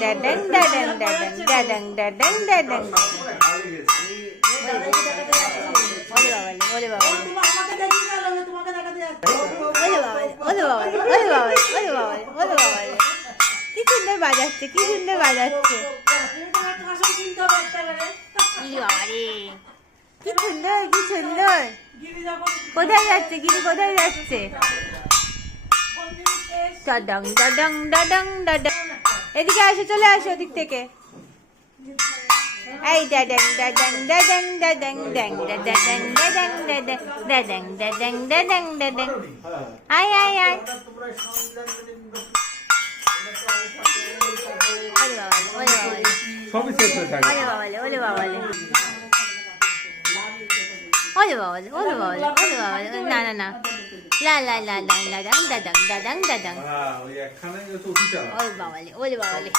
দাদাং দাদাং দাদাং দাদাং দাদাং দাদাং। ওলে বাবালে ওলে বাবালে ওলে বাবালে ওলে বাবালে ওলে বাবালে ওলে বাবালে ওলে বাবালে কি সুন্দর বাজাচ্ছে, কি সুন্দর বাজাচ্ছে। বাবারে কি সুন্দর, কি সুন্দর। কোথায় যাচ্ছে গিরি, কোথায় যাচ্ছে? দাদাং দাদাং দাদাং দাদাং। এদিকে আসো, চলে আসো ওদিক থেকে। এই দাদাং দাদাং দাদাং দাদাং দাং দাদাং দাদাং দাদাং দাদাং দাদাং দাদাং দাদাং। আয় আয় আয়। ওলে বাবালে সবই শেষ হয়ে থাকে। ওলে বাবালে ওলে বাবালে ওলে বাবালে ওলে বাবালে ওলে বাবালে। না না না, লা লা লা লা দাদাং দাদাং দাদাং দাদাং। ওই একখানে তো উঠিটা। ওলে বাবালে ওলে বাবালে।